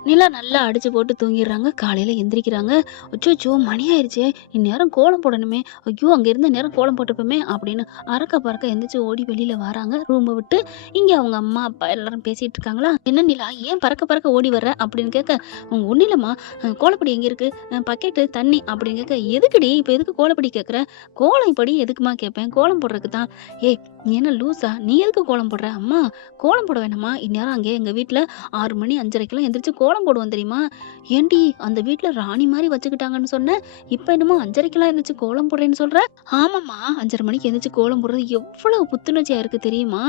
நிலா நல்லா அடிச்சு போட்டு தூங்கிடுறாங்க. காலையில எந்திரிக்கிறாங்க. அச்சச்சோ! மணி ஆயிருச்சே! இந்நேரம் கோலம் போடணுமே! ஐயோ! அங்க இருந்த நேரம் கோலம் போட்டுருப்போமே! அப்படின்னு அறக்க பறக்க எந்திரிச்சு ஓடி வெளியில வராங்க ரூம விட்டு. இங்க அவங்க அம்மா, அப்பா எல்லாரும் பேசிட்டு இருக்காங்களா, "என்ன நிலா ஏன் பறக்க பறக்க ஓடி வர்ற?" அப்படின்னு கேட்க, ஒண்ணும் இல்லம்மா, கோலப்பொடி எங்க இருக்கு? பக்கெட்டு, தண்ணி" அப்படின்னு கேட்க, "எதுக்குடி? இப்ப எதுக்கு கோலப்பொடி கேட்குற?" "கோலம் பொடி எதுக்கும்மா கேட்பேன்? கோலம் போடுறதுக்கு தான்." "ஏய்! நீ என்ன லூசா? நீ எதுக்கு கோலம் போடுற?" "அம்மா கோலம் போட வேணாம்மா. இந்நேரம் அங்கே எங்க வீட்ல 6 மணி 5:30க்கெல்லாம் எந்திரிச்சு கோலம் போடுவோம் தெரியுமா?" "ஏன்டி அந்த வீட்ல ராணி மாரி வச்சுக்கிட்டாங்கன்னு சொன்ன. இப்ப என்னமோ 5:30க்கெல்லாம் எந்திரிச்சு கோலம் போடுறேன்னு சொல்ற?" "ஆமாம்மா, 5:30 மணிக்கு எந்திரிச்சு கோலம் போடுறது எவ்வளவு புத்துணர்ச்சியா இருக்கு தெரியுமா?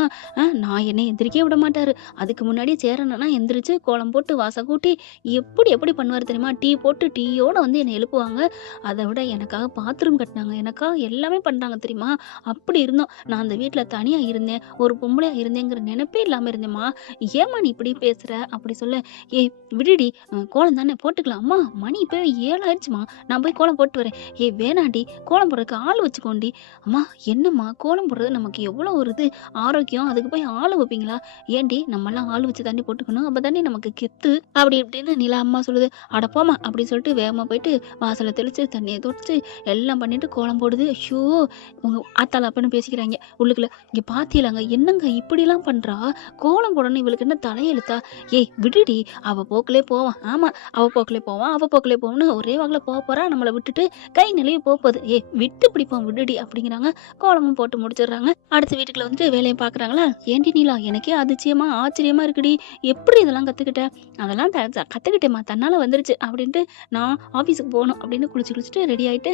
நான் என்னைய எந்திரிக்கவே விட மாட்டாரு. அதுக்கு முன்னாடியே சேரனனா எந்திரிச்சு கோலம் போட்டு வாச கூட்டி எப்படி எப்படி பண்ணுவாரு தெரியுமா? டீ போட்டு டீயோட வந்து என்னை எழுப்புவாங்க. அத விட எனக்காக பாத்ரூம் கட்டுனாங்க. எனக்காக எல்லாமே பண்ணாங்க தெரியுமா? அப்படி இருந்தோம். நான் அந்த வீட்ல தனியா இருந்தேன். ஒரு பொம்பளையா இருந்தேங்கிற நெனப்பே இல்லாம இருந்தேன்மா. ஏம்மா நீ இப்படி பேசுற?" அப்படி சொல்ல, "ஏய் விடுடி, கோலம் தானே போட்டுக்கலாம். அம்மா மணி இப்பவே 7 ஆயிடுச்சும்மா. நான் போய் கோலம் போட்டு வரேன்." "ஏய் வேணாண்டி, கோலம் போடுறதுக்கு ஆள் வச்சுக்கோண்டி." "அம்மா என்னம்மா கோலம் போடுறது நமக்கு எவ்வளோ ஒரு இது ஆரோக்கியம். அதுக்கு போய் ஆள வைப்பீங்களா?" "ஏன்டி நம்மலாம் ஆள் வச்சு தாண்டி போட்டுக்கணும். அப்ப தாண்டி நமக்கு கெத்து." அப்படி இப்படின்னு நிலா அம்மா சொல்லுது. "அட போம்மா" அப்படின்னு சொல்லிட்டு வேகமா போயிட்டு வாசல தெளிச்சு, தண்ணிய தொளிச்சு எல்லாம் பண்ணிட்டு கோலம் போடுது. ஐயோ! உங்க ஆத்தாள அப்பன்னு பேசிக்கிறாய்ங்க உள்ளுக்குள்ள. "இங்க பாத்தீங்களாங்க, என்னங்க இப்படிலாம் பண்றா? கோலம் போடணும் இவளுக்கு என்ன தலையெழுத்தா? ஏய் விடுடி, அவ போக்குலே போவான். ஆமா, அவ போக்குலே போவான், அவ போக்குலே போவான்னு ஒரே வாக்குல போறா. நம்மள விட்டுட்டு கை நழுவி போப்போது. ஏய் விட்டு பிடிப்போம் விடுடி" அப்படிங்கிறாங்க. கோலமும் போட்டு முடிச்சிடுறாங்க. அடுத்து வீட்டுக்குள்ள வந்துட்டு வேலைய பாக்குறாங்களா, "ஏன்டி நீலா, எனக்கே அதிசயமா ஆச்சரியமா இருக்குடி. எப்படி இதெல்லாம் கத்துக்கிட்ட?" "அதெல்லாம் கத்துக்கிட்டேம்மா, தன்னால வந்துருச்சு" அப்படின்ட்டு, "நான் ஆஃபீஸுக்கு போகணும்" அப்படின்னு குளிச்சுட்டு ரெடி ஆயிட்டு,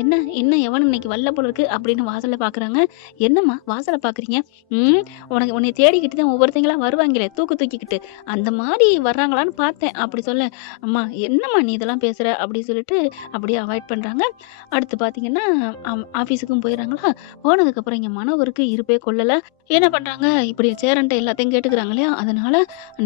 என்ன என்ன எவனும் இன்னைக்கு வரல போல இருக்கு" அப்படின்னு வாசல்ல பாக்குறாங்க. "என்னம்மா வாசல பாக்குறீங்க? ம் உன்னைய தேடிக்கிட்டு தான் ஒவ்வொருத்தங்களா வருவாங்களே தூக்கு தூக்கிக்கிட்டு, அந்த மாரி வர்றாங்களான்னு பார்த்தேன்" அப்படி சொல்ல, "அம்மா என்னம்மா நீ இதெல்லாம் பேசுற?" அப்படி சொல்லிட்டு அப்படியே அவாய்ட் பண்றாங்க. அடுத்து பார்த்தீங்கன்னா, ஆஃபீஸுக்கும் போயிடுறாங்களா, போனதுக்கப்புறம் இங்க மனோகருக்கு இருப்பே கொள்ளல. என்ன பண்றாங்க, இப்படி சேரன்ட்ட எல்லாத்தையும் கேட்டுக்கிறாங்க இல்லையா, அதனால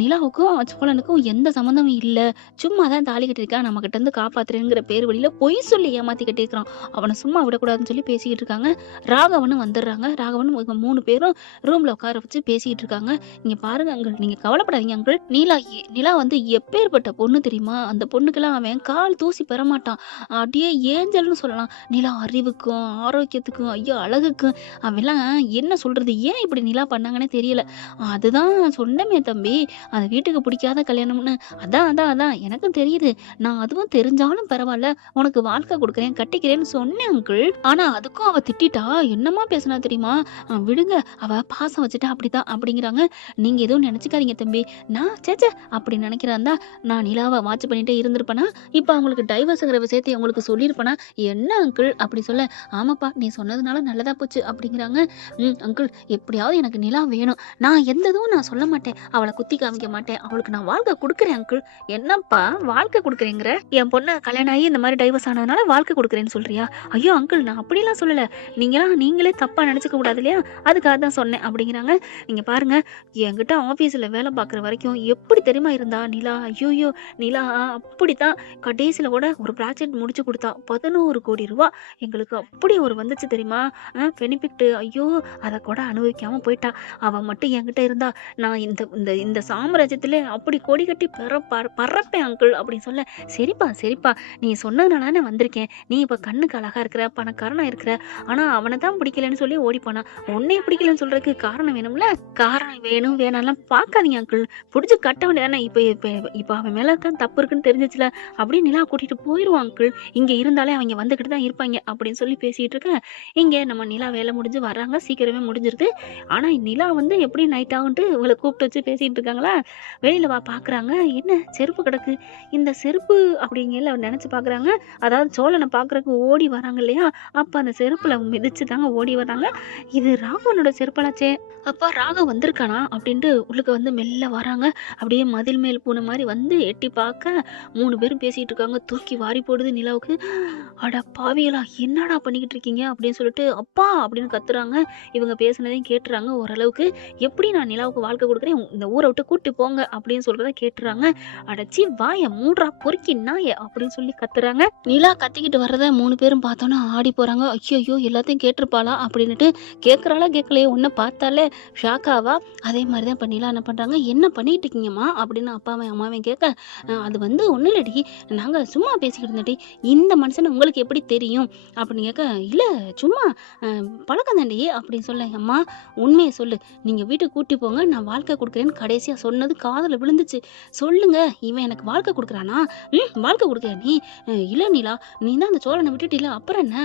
நிலாவுக்கும் சோழனுக்கும் எந்த சம்மந்தமும் இல்ல. சும்மா தான் தாலி கட்டியிருக்கா, நம்மகிட்ட இருந்து காப்பாத்துறேங்கிற பேர் வழியில பொய் சொல்லி ஏமாத்தி கட்டியிருக்கான். அவன சும்மா விடக்கூடாதுன்னு சொல்லி பேசிக்கிட்டு இருக்காங்க. ராகவனும் வந்துடுறாங்க. ராகவனும் இவங்க 3 பேரும் ரூம்ல உட்கார வச்சு பேசிக்கிட்டு இருக்காங்க. "இங்க பாருங்க அங்கிள், நீங்க கவலைப்படாதீங்க அங்கிள். நிலா வந்து எப்பேர்ப்பட்ட பொண்ணு தெரியுமா? அந்த பொண்ணுக்கெல்லாம் அவன் கால் தூசி பெறமாட்டான். அப்படியே ஏஞ்சல்ன்னு சொல்லலாம். நிலா அறிவுக்கும், ஆரோக்கியத்துக்கும், ஐயோ அழகுக்கும் அவன்லாம் என்ன சொல்றது? ஏன் இப்படி நிலா பண்ணாங்கன்னே தெரியல. அதுதான் சொன்னேமே தம்பி, அந்த வீட்டுக்கு பிடிக்காத கல்யாணம்னு. அதான் எனக்கும் தெரியுது. நான் அதுவும் தெரிஞ்சாலும் பரவால்ல, உனக்கு வாழ்க்கை குடுக்குறேன், கட்டிக்கிறேன்னு சொன்னேன் அங்கிள். ஆனா அதுக்கும் அவ திட்டிட்டா. என்னம்மா பேசுனா தெரியுமா? விடுங்க, அவ பாசம் வச்சுட்டா அப்படிதான்" அப்படிங்கிறாங்க. "நீங்க எதுவும் நெனச்சுக்காதீங்க தம்பி. நான் ச்சே அப்படி நெனைக்கிறதா இருந்தா, நான் நிலாவ வாட்ச் பண்ணிட்டே இருந்திருப்பேனா? இப்ப அவங்களுக்கு டைவர்ஸ்ங்கிற விஷயத்த உங்களுக்கு சொல்லியிருப்பேனா? என்ன அங்கிள்?" அப்படி சொல்ல, "ஆமாப்பா, நீ சொன்னதுனால நல்லதா போச்சு" அப்படிங்கிறாங்க. அங்கிள் எப்படியாவது எனக்கு நிலா வேணும். நான் எந்த இதுவும் நான் சொல்ல மாட்டேன். அவள குத்தி காமிக்க மாட்டேன். அவளுக்கு நான் வாழ்க்கை குடுக்குறேன் அங்கிள்." "என்னப்பா வாழ்க்கை குடுக்குறேங்கிற? என் பொண்ணு கல்யாணம் ஆகி இந்த மாரி டைவர்ஸ் ஆனதுனால வாழ்க்கை குடுக்குறேன்னு சொல்றியா?" "ஐயோ அங்கிள், நான் அப்படிலாம் சொல்லல. நீங்களே தப்பா நெனச்சுக்க கூடாது இல்லையா? அதுக்காக தான் சொன்னேன்" அப்படிங்கிறாங்க. "இங்க பாருங்க, என்கிட்ட ஆஃபீஸ்ல வேலை பார்க்குற வரைக்கும் எப்படி தெரியுமா இருந்தா நிலா? ஐய்யய்யோ! நிலா அப்படித்தான். கடைசில கூட ஒரு ப்ராஜெக்ட் முடிச்சு குடுத்தா. 11,00,00,000 ரூவா எங்களுக்கு அப்படி ஒரு வந்துச்சு தெரியுமா? பெனிஃபிட். ஐயோ! அத கூட அனுபவிக்காம போயிட்டா. அவ மட்டும் என்கிட்ட இருந்தா, நான் இந்த இந்த இந்த சாம்ராஜ்யத்திலே அப்படி கொடி கட்டி பறப்பேன் அங்கிள்" அப்படின்னு சொல்ல, சரிப்பா, நீ சொன்னதுனால தானே வந்திருக்கேன். நீ இப்ப கண்ணுக்கு அழகா இருக்கிற, பணக்காரனா இருக்கிற. ஆனா அவன தான் பிடிக்கலன்னு சொல்லி ஓடி போனான். உன்னைய பிடிக்கலன்னு சொல்றதுக்கு காரணம் வேணும்ல? காரணம் வேணும் வேணாம்லாம் பார்க்காதீங்க அங்கிள். புடிச்சு கட்ட வேண்டியதானே. இப்ப இப்ப இப்ப அவன் மேல தான் தப்பு இருக்குன்னு தெரிஞ்சுச்சுல, அப்படியே நிலாவ கூட்டிட்டு போயிருவான் அங்கிள். இங்க இருந்தாலே அவைங்க வந்துகிட்டு தான் இருப்பாய்ங்க அப்படின்னு சொல்லி பேசிட்டு இருக்கேன். இங்க நம்ம நிலா வேலை முடிஞ்சு வர்றாங்க. சீக்கிரமே முடிஞ்சிருது. ஆனா நிலா வந்து எப்படி நைட் ஆகுன்ட்டு இவள கூப்பிட்டு வச்சு பேசிட்டு இருக்காங்களா, வெளியில பார்க்குறாங்க. என்ன செருப்பு கிடக்கு. இந்த செருப்பு அப்படிங்கையில நெனச்சு பார்க்குறாங்க. அதாவது சோழன பார்க்குறக்கு ஓடி வராங்க இல்லையா, அப்ப அந்த செருப்புல மிதிச்சு தாங்க ஓடி வராங்க. இது ராகவனோட செருப்பலாச்சே! அப்பா ராகவ் வந்திருக்கானா? அப்படின்ட்டு உள்ளுக்க வந்து மெல்ல வராங்க. அப்படியே மதில் மேல் பூனை மாரி வந்து எட்டி பார்க்க 3 பேரும் பேசிட்டு இருக்காங்க. தூக்கி வாரி போடுது நிலாவுக்கு. "அட பாவிகளா! என்னடா பண்ணிக்கிட்டு இருக்கீங்க?" அப்படின்னு சொல்லிட்டு, "அப்பா!" அப்படின்னு கத்துறாங்க. இவங்க பேசுனதையும் கேட்டுறாங்க ஓரளவுக்கு. "எப்படி நான் நிலாவுக்கு வாழ்க்கை குடுக்குறேன், இந்த ஊர விட்டு கூட்டி போங்க" அப்படின்னு சொல்றத கேட்டுறாங்க. "அடச்சீ வாய மூடுறா பொறுக்கி நாயே" அப்படின்னு சொல்லி கத்துறாங்க. நிலா கத்திக்கிட்டு வர்றத 3 பேரும் பார்த்தோன்னே ஆடி போறாங்க. ஐய்யய்யோ! எல்லாத்தையும் கேட்டுருப்பாளா அப்படின்னுட்டு. கேட்குறாளா கேட்கலையோ, உன்ன பார்த்தாலே ஷாக்காவா? அதே மாரி தான் இப்ப நிலா என்ன பண்றாங்க, "என்ன பண்ணிட்டு இருக்கீங்கம்மா?" அப்படின்னு அப்பா அப்பாவையும் அம்மாவையும் கேட்க, அது வந்து ஒண்ணும் இல்லடி, நாங்க சும்மா பேசிக்கிட்டு இருந்தோம்டி. இந்த மனுஷன உங்களுக்கு எப்படி தெரியும்?" அப்படின்னு கேட்க, "இல்ல சும்மா பழக்கம் தான்டி" அப்படின்னு சொல்ல, "அம்மா உண்மைய சொல்லு. நீங்க வீட்டுக்கு கூட்டி போங்க. நான் வாழ்க்கை குடுக்குறேன்னு கடைசியா சொன்னது காதுல விழுந்துச்சு. சொல்லுங்க, இவன் எனக்கு வாழ்க்கை குடுக்குறானா? வாழ்க்கை குடுக்கலையா நீ? இல்ல நிலா, நீ தான் அந்த சோழன விட்டுட்டீல, அப்புறம் என்ன?"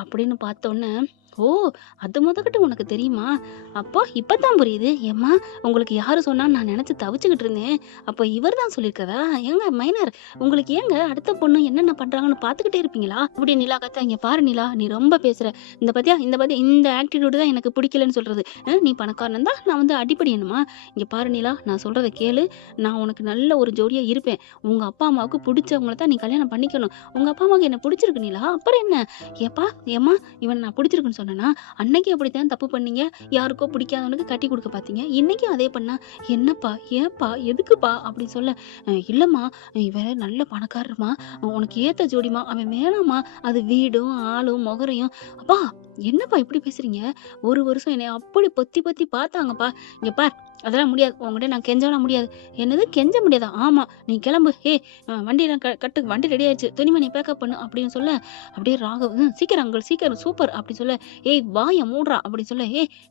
அப்படின்னு பார்த்தோன்னே, "ஓ! அது மொதற்கொண்டு உனக்கு தெரியுமா? அப்போ இப்பதான் புரியுது. ஏம்மா உங்களுக்கு யாரு சொன்னான்னு நான் நெனச்சு தவிச்சுக்கிட்டு இருந்தேன். அப்போ இவர் தான் சொல்லியிருக்காரா? ஏங்க மைனர், உங்களுக்கு ஏங்க அடுத்த பொண்ணு என்னென்ன பண்றாங்கன்னு பார்த்துக்கிட்டே இருப்பீங்களா?" அப்படி நிலா கத்த, "இங்க பாரு நிலா, நீ ரொம்ப பேசுற. இந்த பாத்தியா இந்த ஆட்டிட்யூடு தான் எனக்கு பிடிக்கலன்னு சொல்றது. நீ பணக்காரனா இருந்தா நான் வந்து அடிபணியணுமா? இங்க பாரு நிலா, நான் சொல்றத கேளு. நான் உனக்கு நல்ல ஒரு ஜோடியா இருப்பேன். உங்க அப்பா அம்மாவுக்கு புடிச்சவங்கள தான் நீ கல்யாணம் பண்ணிக்கணும். உங்க அப்பா அம்மாவுக்கு என்ன புடிச்சிருக்கு நிலா. அப்புறம் என்ன? ஏப்பா ஏம்மா இவன நான் புடிச்சிருக்குன்னு சொன்னேனா? அன்னைக்கு அப்படித்தான் தப்பு பண்ணீங்க. யாருக்கோ பிடிக்காதவனுக்கு கட்டி குடுக்க பார்த்தீங்க. இன்னைக்கும் அதே பண்ணா, என்னப்பா? ஏன்ப்பா? எதுக்குப்பா?" அப்படின்னு சொல்ல, இல்லம்மா, இவன் நல்ல பணக்காரர்மா. உனக்கு ஏத்த ஜோடிமா. அவன் வேணாம்மா. அது வீடும், ஆளும், மொகரையும்." அப்பா என்னப்பா இப்படி பேசுறீங்க? ஒரு வருஷம் என்னைய அப்படி பொத்தி பொத்தி பார்த்தாங்கப்பா. இங்க பார், அதெல்லாம் முடியாது. உன்கிட்ட நான் கெஞ்சலாம் முடியாது. என்னது கெஞ்ச முடியாதா? ஆமா. நீ கிளம்பு. வண்டியெல்லாம் கட்டு. வண்டி ரெடி ஆயிடுச்சு. துணிமணி பேக்கப் பண்ணு அப்படின்னு சொல்ல, அப்படியே ராகவ், சீக்கிரம் அங்கிள் சீக்கிரம் சூப்பர்" அப்படி சொல்ல, வாய மூடுறா" அப்படி சொல்ல,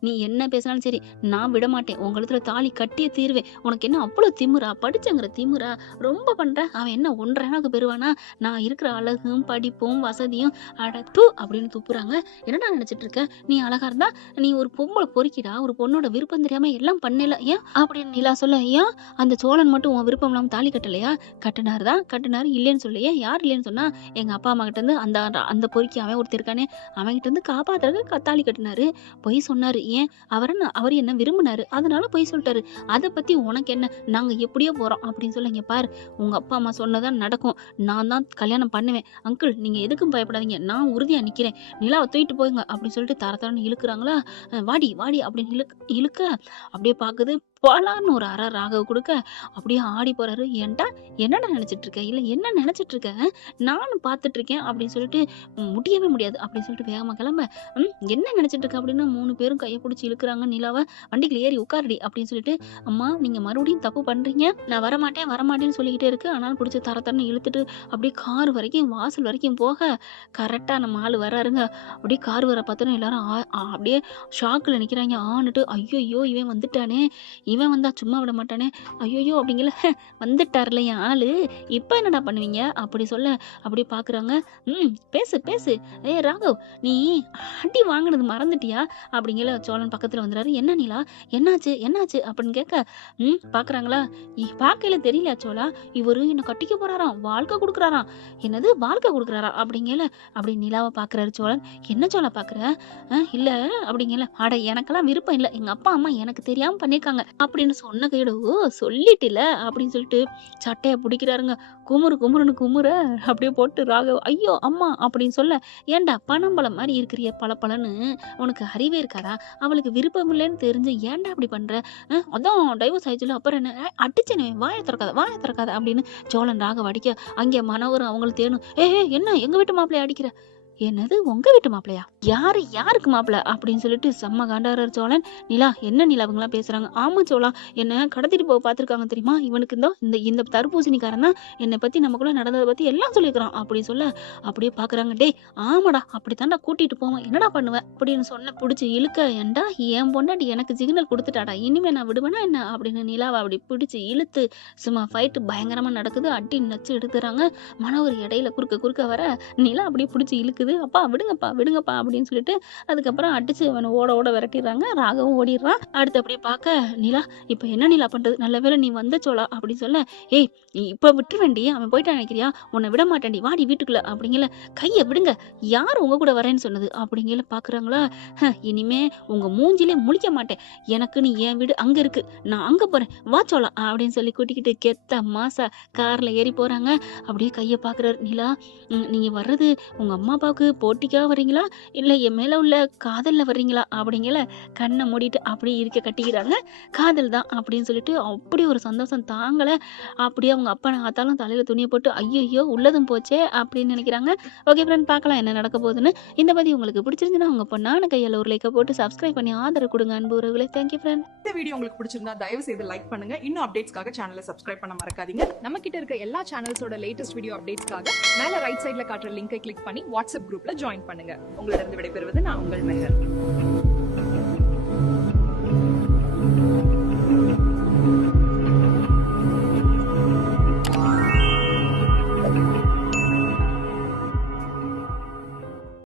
நீ என்ன பேசினாலும் சரி, நான் விடமாட்டேன். உன் கழுத்துல தாலி கட்டியே தீருவேன். உனக்கு என்ன அவ்வளோ திமிரா? படிச்சேங்கிற திமிரா? ரொம்ப பண்ற. அவன் என்ன 1.5 பெறுவானா? நான் இருக்கிற அழகும், படிப்பும், வசதியும், அட தூ அப்படின்னு துப்புறாங்க. என்னடா நினைச்சிட்டு இருக்க? நீ அழகா இருந்தா நீ ஒரு பொம்பளை பொறுக்கிடா. ஒரு பொண்ணோட விருப்பம் தெரியாம எல்லாம் பண்ணல. ஏன் அப்படின்னு நிலா சொல்ல, ஏன் அந்த சோழன் மட்டும் உன் விருப்பம் இல்லாம தாலி கட்டலையா? கட்டுனாரு தான் கட்டுனாரு, இல்லைன்னு சொல்லையே. யார் இல்லைன்னு சொன்னா? எங்க அப்பா அம்மா கிட்ட இருந்து அந்த அந்த பொறுக்கி அவன் ஒருத்தர் இருக்கானே, அவன்கிட்ட இருந்து காப்பாத்துறதுக்கு தாலி கட்டினாரு. பொய் சொன்னாரு. ஏன்? அவர் என்ன விரும்பினாரு, அதனால பொய் சொல்லிட்டாரு. அதை பத்தி உனக்கு என்ன? நாங்க எப்படியோ போறோம் அப்படின்னு சொல்ல, இங்க பாரு, உங்க அப்பா அம்மா சொன்னதான் நடக்கும். நான் தான் கல்யாணம் பண்ணுவேன். அங்கிள் நீங்க எதுக்கும் பயப்படாதீங்க. நான் உறுதியா நிக்கிறேன். நிலாவை தூக்கிட்டு போயுங்க அப்படின்னு சொல்லிட்டு தர தரன்னு இழுக்குறாங்களா? வாடி வாடி அப்படின்னு இழுக்க அப்படியே பாக்குது. போலான்னு ஒரு அற ராகவ் குடுக்க, அப்படியே ஆடி போறாரு. "ஏன்டா என்னடா நினைச்சிட்டு இருக்க? இல்ல என்ன நினைச்சிட்டு இருக்க? நானும் பார்த்துட்டு இருக்கேன்" அப்படின்னு சொல்லிட்டு, முடியவே முடியாது அப்படின்னு சொல்லிட்டு வேகமா கிளம்ப, என்ன நினைச்சிட்டு இருக்க அப்படின்னு 3 பேரும் கைய புடிச்சு இழுக்குறாங்க நிலாவ. "வண்டிக்குள்ள ஏறி உட்காருடி" அப்படின்னு சொல்லிட்டு, "அம்மா நீங்க மறுபடியும் தப்பு பண்றீங்க. நான் வரமாட்டேன் வரமாட்டேன்னு சொல்லிக்கிட்டே இருக்கு. ஆனாலும் புடிச்சு தர தரன்னு இழுத்துட்டு அப்படியே கார் வரைக்கும் வாசல் வரைக்கும் போக, கரெக்ட்டா நம்ம ஆளு வராருங்க. அப்படியே கார் வர பார்த்தோன்னே எல்லாரும் அப்படியே ஷாக்ல நிக்கிறாங்க. ஆன்னுட்டு, "ஐய்யய்யோ! இவன் வந்துட்டானே! இவன் வந்தா சும்மா விட மாட்டானே! ஐய்யய்யோ!" அப்படிங்கல, "வந்துட்டார்ல என் ஆளு. இப்ப என்னடா பண்ணுவீங்க?" அப்படி சொல்ல, அப்படியே பார்க்குறாங்க. பேசு பேசு. ராகவ், நீ அடி வாங்குனது மறந்துட்டியா?" அப்படிங்கல சோழன் பக்கத்துல வந்துறாரு. "என்ன நிலா? என்னாச்சு? என்னாச்சு?" அப்படின்னு கேட்க, பார்க்குறாங்களா? பார்க்கையில தெரியலையா சோழா? இவரு என்ன கட்டிக்க போறாராம். வாழ்க்கை குடுக்குறாராம். என்னது வாழ்க்கை குடுக்குறாரா? அப்படிங்கல, அப்படி நிலாவ பார்க்குறாரு சோழன். "என்ன சோழா பார்க்குற? இல்ல" அப்படிங்கல, "அட எனக்கெல்லாம் விருப்பம் இல்ல. எங்க அப்பா, அம்மா எனக்கு தெரியாம பண்ணியிருக்காங்க" அப்படின்னு சொன்ன கையோட, "ஓ சொல்லிட்டில" அப்படின்னு சொல்லிட்டு சட்டைய புடிக்கிறாருங்க. குமுறு குமுறுன்னு குமுற அப்படியே போட்டு ராகவ், "ஐயோ! அம்மா" அப்படின்னு சொல்ல, "ஏன்டா பனம்பழம் மாரி இருக்கிறியே பளபளன்னு, உனக்கு அறிவே இருக்காதா? அவளுக்கு விருப்பம் இல்லன்னு தெரிஞ்சு ஏன்டா அப்படி பண்ற? அதான் டைவோர்ஸ் ஆயிடுச்சுல, அப்புறம் என்ன? அடிச்சேனே, வாய தொறக்காத வாய தொறக்காத" அப்படின்னு சோழன் ராகவ அடிக்க, அங்கே மனோகரும் அவங்களும் தேனும், என்ன எங்க வீட்டு மாப்பிள்ளைய அடிக்கிற?" "என்னது உங்க வீட்டு மாப்பிள்ளையா? யாருக்கு மாப்பிள்ளை?" அப்படின்னு சொல்லிட்டு செம்ம காண்டாகிறாரு சோழன். "நிலா என்ன நிலா இவங்கலாம் பேசுறாங்க?" "ஆமா சோழா, என்ன கடத்திட்டு போக பார்த்துருக்காங்க தெரியுமா? இவனுக்கு இந்த இந்த தர்பூசணிக்காரன் தான் என்னை பத்தி நமக்குள்ள நடந்ததை பத்தி எல்லாம் சொல்லியிருக்கிறான்" அப்படின்னு சொல்ல, அப்படியே பார்க்குறாங்க. "டேய் ஆமாடா, அப்படித்தான்டா கூட்டிட்டு போவேன். என்னடா பண்ணுவ?" அப்படின்னு சொன்ன புடிச்சு இழுக்க, "ஏன்டா என் பொண்டாட்டி எனக்கு சிக்னல் குடுத்துட்டாடா. இனிமே நான் விடுவேனா என்ன?" அப்படின்னு நிலாவ அப்படி பிடிச்சு இழுத்து சும்மா ஃபைட் பயங்கரமா நடக்குது. அடி நச்சு எடுத்துறாங்க. மனோகர் இடையில குறுக்க வர, நிலா அப்படியே பிடிச்சு இழுக்குது. "அப்பா விடுங்கப்பா விடுங்கப்பா" அப்படின்னு சொல்லிட்டு அதுக்கப்புறம் அடிச்சு அவனை ஓட ஓட விரட்டிடுறாங்க. ராகவும் ஓடிடுறான். அடுத்து அப்படியே பார்க்க, "நிலா இப்ப என்ன நிலா பண்றது? நல்ல வேளை நீ வந்த சோழா" அப்படின்னு சொல்ல, நீ இப்ப விட்டுருவேன்டி, அவன் போயிட்டான் நினைக்கிறியா? உன்னை விட மாட்டேன்டி, வாடி வீட்டுக்குள்ள" அப்படிங்கல. "கைய விடுங்க, யார் உங்க கூட வரேன்னு சொன்னது?" அப்படிங்கல பார்க்குறாங்களா? "இனிமே உங்க மூஞ்சிலே முழிக்க மாட்டேன். எனக்குன்னு என் வீடு அங்க இருக்கு. நான் அங்க போறேன். வா சோழா" அப்படின்னு சொல்லி கூட்டிக்கிட்டு கெத்த மாசா கார்ல ஏறி போறாங்க. அப்படியே கைய பார்க்குறாரு. "நிலா, நீங்க வர்றது உங்க அம்மா அப்பாவுக்கு லவ்வுக்கு போட்டிக்காக வரீங்களா? இல்ல என் மேல உள்ள காதல்ல வர்றீங்களா? அப்படிங்கல கண்ண மூடிட்டு அப்படியே இருக்க கட்டிக்கிறாங்க. காதல் தான் அப்படின்னு சொல்லிட்டு அப்படி ஒரு சந்தோஷம் தாங்கல. அப்படியே அவங்க அப்பா ஆத்தாலும் தலையில துணிய போட்டு, "ஐய்யய்யோ! உள்ளதும் போச்சே!" அப்படின்னு நெனைக்கிறாங்க. ஓகே ஃப்ரெண்ட் பார்க்கலாம் என்ன நடக்க போகுதுன்னு. இந்த பதிவு உங்களுக்கு பிடிச்சிருந்துச்சுன்னா, உங்க பொண்ணான கையால ஒரு லைக்க போட்டு சப்ஸ்கிரைப் பண்ணி ஆதரவு குடுங்க அன்பு உறவுகளே. Thank you friend. இந்த வீடியோ உங்களுக்கு பிடிச்சிருந்தா தயவு செய்து லைக் பண்ணுங்க. இன்னும் அப்டேட்ஸ்க்காக சேனலை சப்ஸ்கிரைப் பண்ண மறக்காதீங்க. நம்ம கிட்ட இருக்க எல்லா சேனல்ஸோட லேட்டஸ்ட் வீடியோ அப்டேட்ஸ்க்காக மேல ரைட் சைடுல காட்டுற லிங்கை கிளிக் பண்ணி வாட்ஸ்அப் குரூப்ல ஜாயின் பண்ணுங்க. உங்களிடம் விடைபெறுவது நான் உங்கள் மெஹர்.